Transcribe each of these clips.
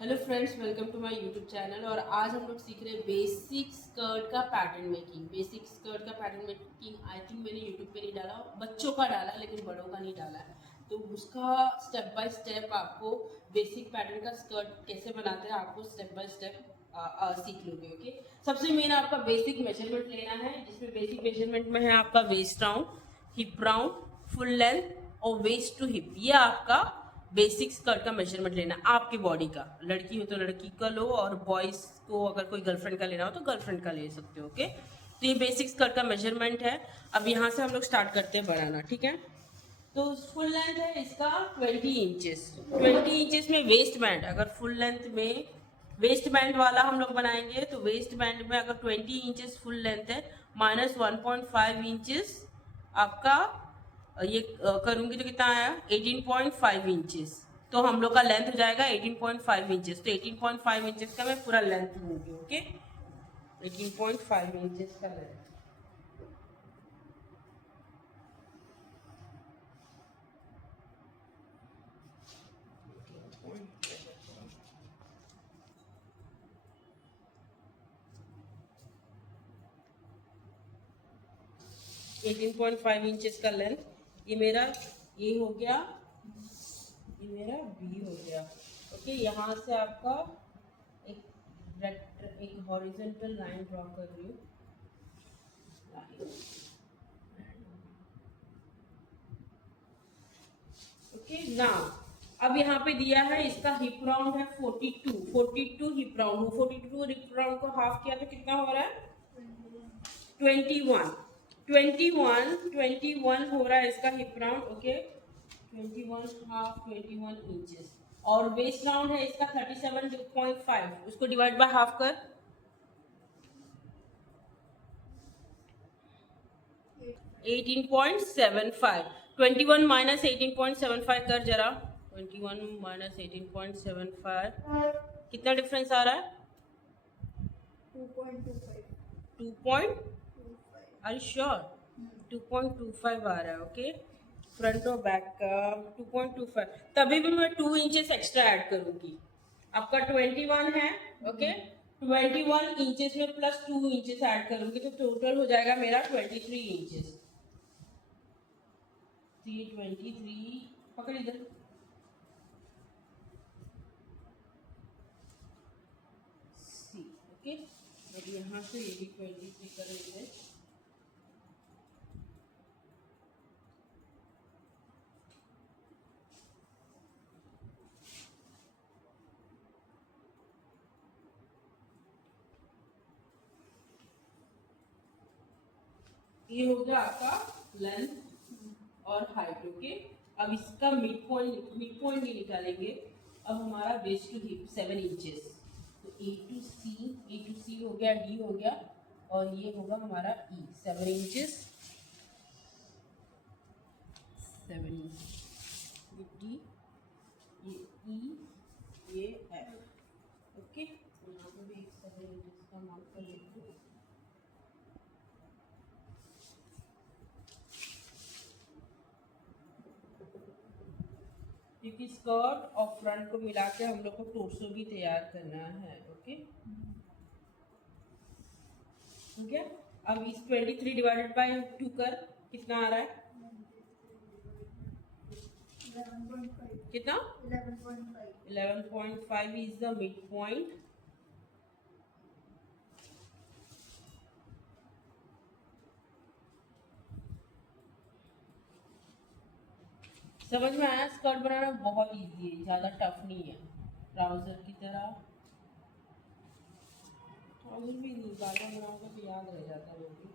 Hello friends, welcome to my YouTube channel. और आज हम लोग सीख रहे हैं बेसिक स्कर्ट का पैटर्न मेकिंग। बेसिक स्कर्ट का पैटर्न मेकिंग आई थिंक मैंने यूट्यूब पे नहीं डाला, बच्चों का डाला लेकिन बड़ों का नहीं डाला है। तो उसका स्टेप बाय स्टेप आपको बेसिक पैटर्न का स्कर्ट कैसे बनाते हैं आपको स्टेप बाय स्टेप सीख लोगे। ओके, सबसे मेन आपका बेसिक मेजरमेंट लेना है, जिसमें बेसिक मेजरमेंट में है आपका waist round, hip round, full length और वेस्ट टू हिप। ये आपका बेसिक स्कर्ट का मेजरमेंट लेना आपकी बॉडी का। लड़की हो तो लड़की का लो, और बॉयज को अगर कोई गर्लफ्रेंड का लेना हो तो गर्लफ्रेंड का ले सकते हो। ओके, तो ये बेसिक स्कर्ट का मेजरमेंट है। अब यहाँ से हम लोग स्टार्ट करते हैं बनाना, ठीक है। तो फुल लेंथ है इसका 20 इंचेस। 20 इंचेस में वेस्ट बैंड, अगर फुल लेंथ में वेस्ट बैंड वाला हम लोग बनाएंगे तो वेस्ट बैंड में अगर 20 इंचेस फुल लेंथ है, -1.5 इंचेस आपका ये करूंगी तो कितना आया 18.5 इंचेस। तो हम लोग का लेंथ हो जाएगा 18.5 इंचेस। तो 18.5 इंचेस का मैं पूरा लेंथ लूंगी। ओके, 18.5 इंचेस का लेंथ। 18.5 इंचेस का लेंथ, ये मेरा ए हो गया, ये मेरा बी हो गया। ओके, यहाँ से आपका एक हॉरिजॉन्टल लाइन ड्रॉ कर रही हूँ। ओके ना, अब यहाँ पे दिया है इसका हिप राउंड है 42 हिप राउंड। 42 हिप राउंड को हाफ किया तो कितना हो रहा है 21। 21 हो रहा है इसका hip round. Okay, 21 half 21 inches. और वेस्ट राउंड है इसका 37.5, उसको डिवाइड बाय हाफ कर 18.75। 21 माइनस 18.75 कर जरा। 21 माइनस 18.75 कितना डिफरेंस आ रहा है 2. आर श्योर 2.25 आ रहा है। ओके, फ्रंट और बैक का 2.25, तभी भी मैं 2 इंचेस एक्स्ट्रा ऐड करूंगी। आपका 21 है। ओके, 21 इंचेस में प्लस 2 इंचेस ऐड करूंगी तो टोटल हो जाएगा मेरा 23 इंचेस। 323 पकड़ इधर। सी। ओके, अब यहाँ से ये भी 23 कर लेंगे। ये हो गया आपका लेंथ और हाइट। ओके, अब इसका मिड पॉइंट नहीं निकालेंगे। अब हमारा वेस्ट टू हिप 7 इंचेस। तो ए टू सी हो गया, डी हो गया, और ये होगा हमारा ई 7 इंचेस। 7 इंच ये डी, ये ई, ये एफ। ओके, यहाँ पे भी एक 7 इंचेस का मार्क कर लेते हैं। क्योंकि स्कर्ट और फ्रंट को मिला के हम लोग को टोर्सो भी तैयार करना है। ओके, ठीक है। अब इस 23 डिवाइडेड बाय 2 कर कितना आ रहा है 11.5 कितना 11.5 11.5 इज द मिड पॉइंट। समझ में आया, स्कर्ट बनाना बहुत इजी है, ज़्यादा टफ नहीं है। ट्राउजर की तरह, ट्राउजर भी नहीं ज़्यादा बनाओगे तो याद रह जाता है वो भी।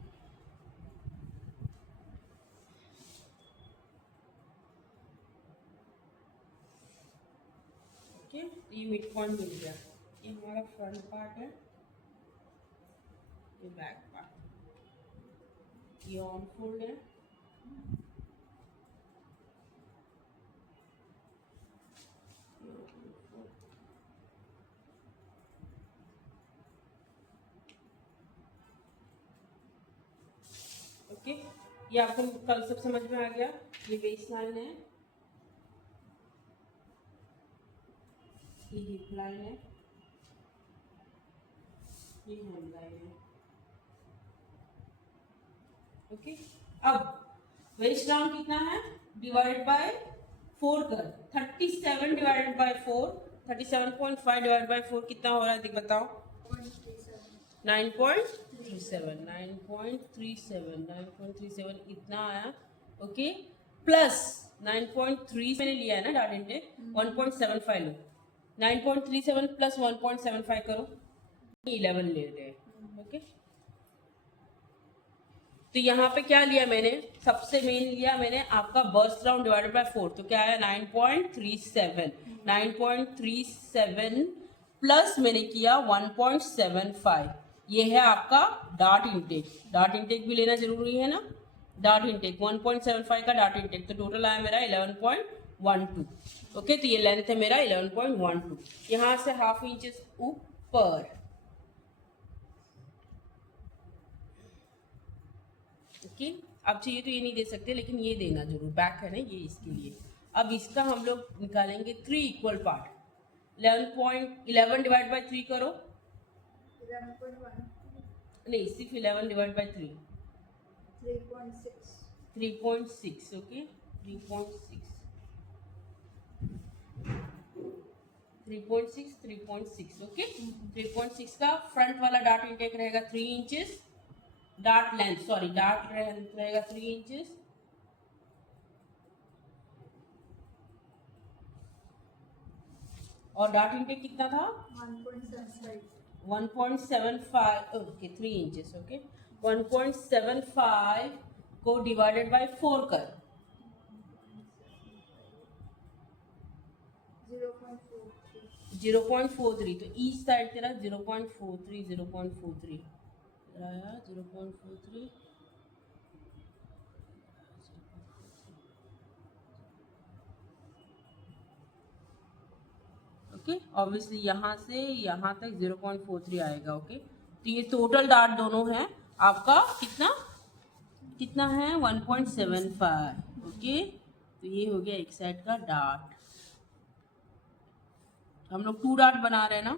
ओके, ये मिड पॉइंट मिल गया। ये हमारा फ्रंट पार्ट है, ये बैक पार्ट, ये ऑन फोल्ड है, ओके। ये आपको कल सब समझ में आ गया। ये बेस लाइन है, ये हिप लाइन है, ये हेम लाइन है। ओके, अब वेस्ट राउंड कितना है, डिवाइड बाय 4 कर, 37 डिवाइडेड बाय 4, 37.5 डिवाइड बाय 4 कितना हो रहा है, देख बताओ। 9.37 9.37 इतना आया। ओके, प्लस 9.3 मैंने लिया है ना डाटा इंटेक, 1.75 लो, 9.37 प्लस 1.75 करो, 11 ले रहे हैं। ओके, तो यहाँ पे क्या लिया मैंने, सबसे मेन लिया मैंने आपका बर्स्ट राउंड डिवाइडेड बाय 4, तो क्या आया 9.37 9.37 प्लस मैंने किया 1.75, ये है आपका डार्ट इंटेक। डार्ट इंटेक भी लेना जरूरी है ना, डार्ट इंटेक 1.75 का डार्ट इंटेक, तो टोटल आया मेरा 11.12। ओके, तो ये लेंथ है मेरा 11.12, यहाँ से हाफ इंचेस ऊपर। ओके, अब चाहिए तो ये नहीं दे सकते, लेकिन ये देना जरूर, बैक है ना ये, इसके लिए। अब इसका हम लोग निकालेंगे 3 इक्वल पार्ट, 11 डिवाइड बाय 3 करो, 11.1, नहीं सिर्फ 11 डिवाइड बाय 3, 3.6, 3.6। ओके, 3.6 3.6 ओके, 3.6 का फ्रंट वाला डार्ट इंटेक रहेगा 3 inches, dart length sorry dart length रहेगा 3 इंचेस, और डार्ट इंटेक कितना था 1.75, 1.75, ओके 3 इंचेस। ओके, 1.75 को डिवाइडेड बाय 4 कर, 0.43, 0.43, तो ईस्ट साइड तेरा 0.43 आया, 0.43 ओके, ऑब्वियसली यहाँ से यहाँ तक 0.43 आएगा। ओके, तो ये टोटल डार्ट दोनों है आपका कितना कितना है 1.75। ओके, तो ये हो गया एक साइड का डार्ट, हम लोग 2 डार्ट बना रहे हैं ना।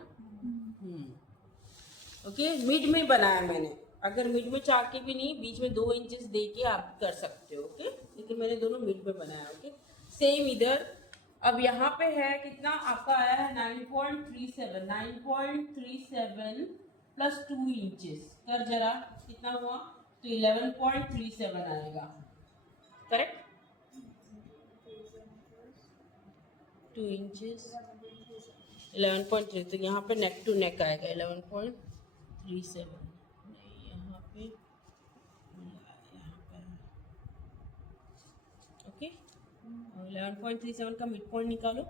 ओके, मिड में बनाया मैंने, अगर मिड में चाह के भी नहीं, बीच में 2 इंचेस दे के आप कर सकते हो। ओके, लेकिन मैंने दोनों मिड में बनाया। ओके, सेम इधर। अब यहाँ पे है कितना आपका आया है 9.37 प्लस 2 इंचेस कर जरा कितना हुआ, तो 11.37 आएगा, करेक्ट। 2 इंचेस 11.3, तो यहाँ पे नेक टू नेक आएगा 11.37, नहीं यहाँ पे ओके, 11.37 का मिड पॉइंट निकालो,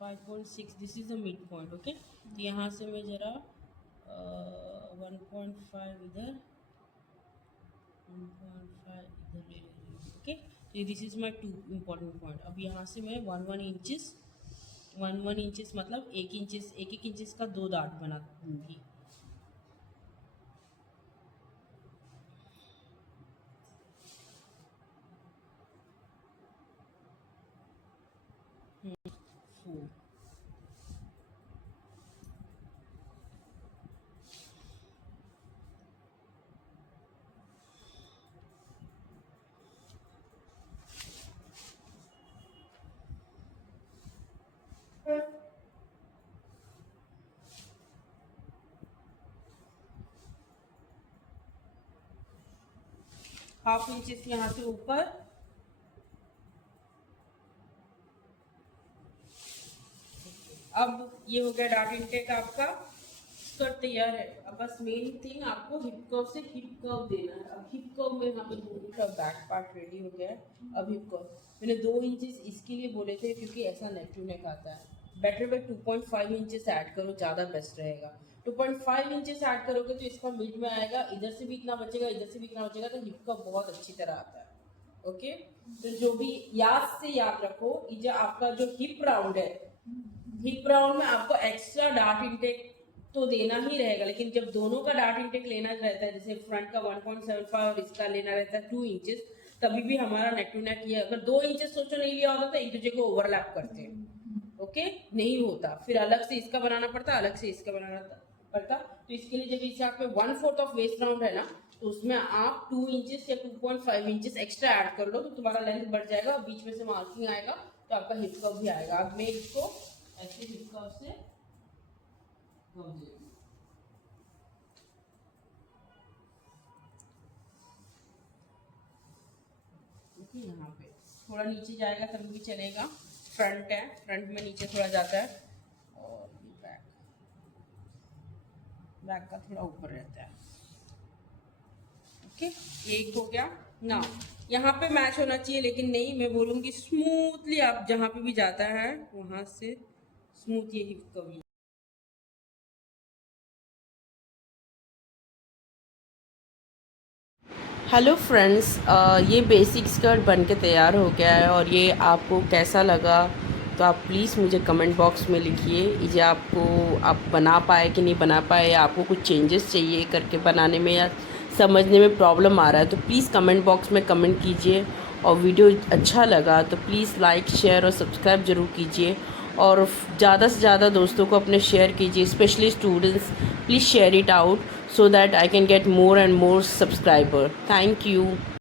5.6, this is the mid point. Okay, तो यहाँ से मैं जरा 1.5 इधर 1.5 इधर ले रही हूँ। ओके, तो this is my 2 important point. अब यहाँ से मैं 1 इंचेस मतलब 1 इंचेस का 2 डार्ट बना दूंगी। हाफ इंचेस यहाँ से ऊपर, अब ये हो गया डार्ट इंटेक आपका, स्कर्ट तैयार है। अब बस मेन थिंग आपको हिप कर्व से हिप कर्व देना है। अब हिप कर्व में यहाँ पे पूरा बैक पार्ट रेडी हो गया है। अब हिप कर्व मैंने 2 इंचेस इसके लिए बोले थे क्योंकि ऐसा नेक टू नेक आता है, बेटर वे 2.5 इंचेस ऐड करो, ज़्यादा बेस्ट रहेगा। 2.5 इंचेस ऐड करोगे तो इसका मिड में आएगा, इधर से भी इतना बचेगा, इधर से भी इतना बचेगा, तो हिप कर्व बहुत अच्छी तरह आता है। ओके, तो जो भी याद रखो, ये जो आपका जो हिप राउंड है, हिप राउंड में आपको एक्स्ट्रा डार्ट इंटेक तो देना ही रहेगा, लेकिन जब दोनों का डार्ट इंटेक लेना रहता है, जैसे फ्रंट का 1.75 और इसका लेना रहता है 2 इंचेस, तभी भी हमारा नेक टू नेक ये अगर 2 इंचेस सोचो नहीं लिया होता तो एक दूसरे को ओवरलैप करते हैं, ओके नहीं होता, फिर अलग से इसका बनाना पड़ता, अलग से इसका बनाना पड़ता। तो इसके लिए जब इसे आप में 1/4 ऑफ वेस्ट राउंड है ना, तो उसमें आप 2 इंचेस या 2.5 इंचेस एक्स्ट्रा ऐड कर लो, तो तुम्हारा लेंथ बढ़ जाएगा और बीच में से मार्किंग आएगा, तो आपका हिप कर्व भी आएगा। अब मैं इसको ऐसे हिप कर्व से कर्व दे दूँ, ओके। यहाँ पे थोड़ा नीचे जाएगा तभी भी चलेगा, फ्रंट है, फ्रंट में नीचे थोड़ा जाता है, और बैक, बैक का थोड़ा ऊपर रहता है, ओके। एक हो गया ना, यहाँ पे मैच होना चाहिए लेकिन नहीं, मैं बोलूँगी स्मूथली आप जहाँ पे भी जाता है वहाँ से स्मूथ ये हिप कर्व। हेलो फ्रेंड्स, ये बेसिक स्कर्ट बन के तैयार हो गया है और ये आपको कैसा लगा तो आप प्लीज़ मुझे कमेंट बॉक्स में लिखिए। ये आपको आप बना पाए कि नहीं बना पाए, या आपको कुछ चेंजेस चाहिए करके बनाने में या समझने में प्रॉब्लम आ रहा है तो प्लीज़ कमेंट बॉक्स में कमेंट कीजिए। और वीडियो अच्छा लगा तो प्लीज़ लाइक शेयर और सब्सक्राइब ज़रूर कीजिए, और ज़्यादा से ज़्यादा दोस्तों को अपने शेयर कीजिए, specially students. Please share it out so that I can get more and more subscriber. Thank you.